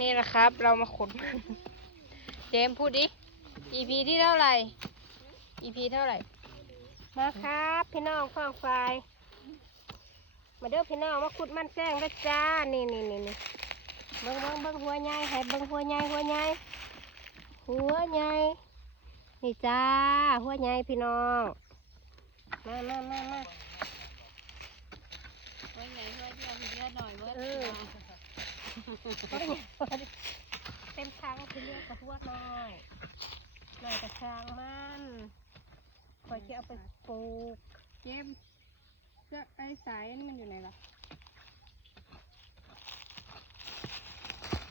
นี่นะครับเรามาขุด เจมส์พูดดิ EP ที่เท่าไหร่ EP เท่าไหร่มาครับพี่น้องฟ้องไฟมาเด้อพี่น้องมาขุดมันแจ้งด้วยจ้านี่เบิ้งหัวใหญ่ให้เบิ้งหัวใหญ่หัวใหญ่นี่จ้าหัวใหญ่พี่น้องมาหัวใหญ่หัวเดียวเยอะหน่อยเว้ย เต็มทางคือเรียกกับหัวน้อยกระชางมันคอยจะเอาไปปลูกเจมส์ไอ้สายนี่มันอยู่ไหนล่ะ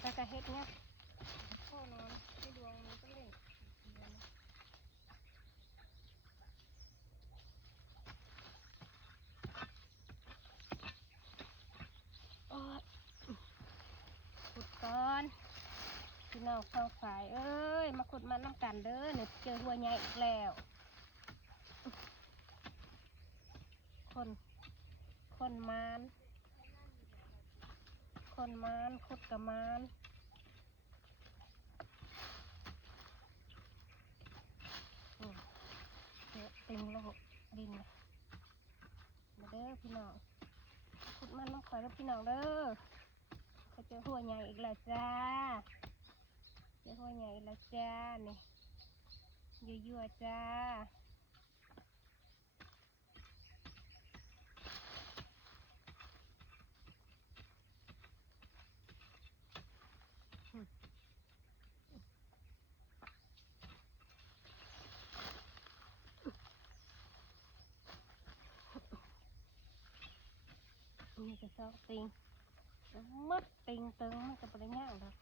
แล้วก็เฮ็ดเนี่ย พ่อนอนไม่ดวงมันก็เล่นโอ้ยขุดก่อนพี่น้องฟังสายเอ้ยมาขุดมันน้ำกันเด้อเนี่ยเจอหัวใหญ่อีกแล้วคนมานขุดกับมานเดี๋ยวติงโลกดินมาเด้อพี่น้องขุดมันน้ำข่อยแล้วพี่น้องเด้อเขาเจอหัวใหญ่อีกแล้วจ้านี่ยั่วๆจ้านี่ก็ซอกติงมัดติงตึงมันก็บ่ได้ย่างดอก